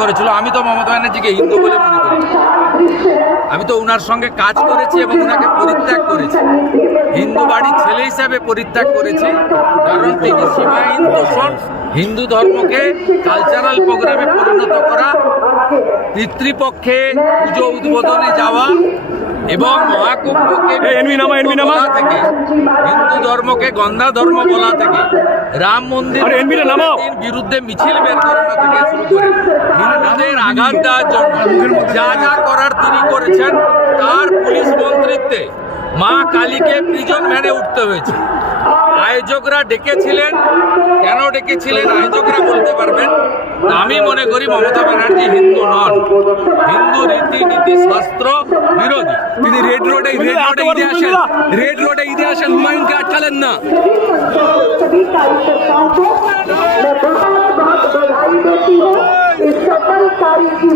করেছিল আমি তো মমতা ব্যানার্জিকে হিন্দু বলে মনে করি। আমি তো ওনার সঙ্গে কাজ করেছি এবং ওনাকে পরিত্যাগ করেছি। হিন্দু বাড়ির ছেলে হিসাবে পরিত্যাগ করেছি কারণ তিনি সীমাহীন দোষণ হিন্দু ধর্মকে কালচারাল প্রোগ্রামে পরিণত করা পিতৃপক্ষে পুজো উদ্বোধনে যাওয়া এবং মহাকুম্ভকে থেকে ধর্মকে গন্ধা ধর্ম বলা থেকে রাম মন্দির। বিরুদ্ধে মিছিল বের করানো থেকে শুরু করে হিন্দুদের আঘাত দেওয়ার জন্য যা যা করার তিনি করেছেন তার পুলিশ মন্ত্রিত্বে মা কালীকে প্রিজন ভ্যানে উঠতে হয়েছে। আয়োজকরা ডেকেছিলেন কেন ডেকেছিলেন আয়োজকরা বলতে পারবেন? আমি মনে করি মমতা ব্যানার্জি হিন্দু নন। তিনি রেড রোডে রেড রোডে ঈদে আসেন রেড রোডে ঈদে আসেন হুমায়ুনকে আটকালেন না सभी कार्यकर्ताओं को मैं बहुत बहुत बहुत बधाई देती हूँ इस सफल कार्य की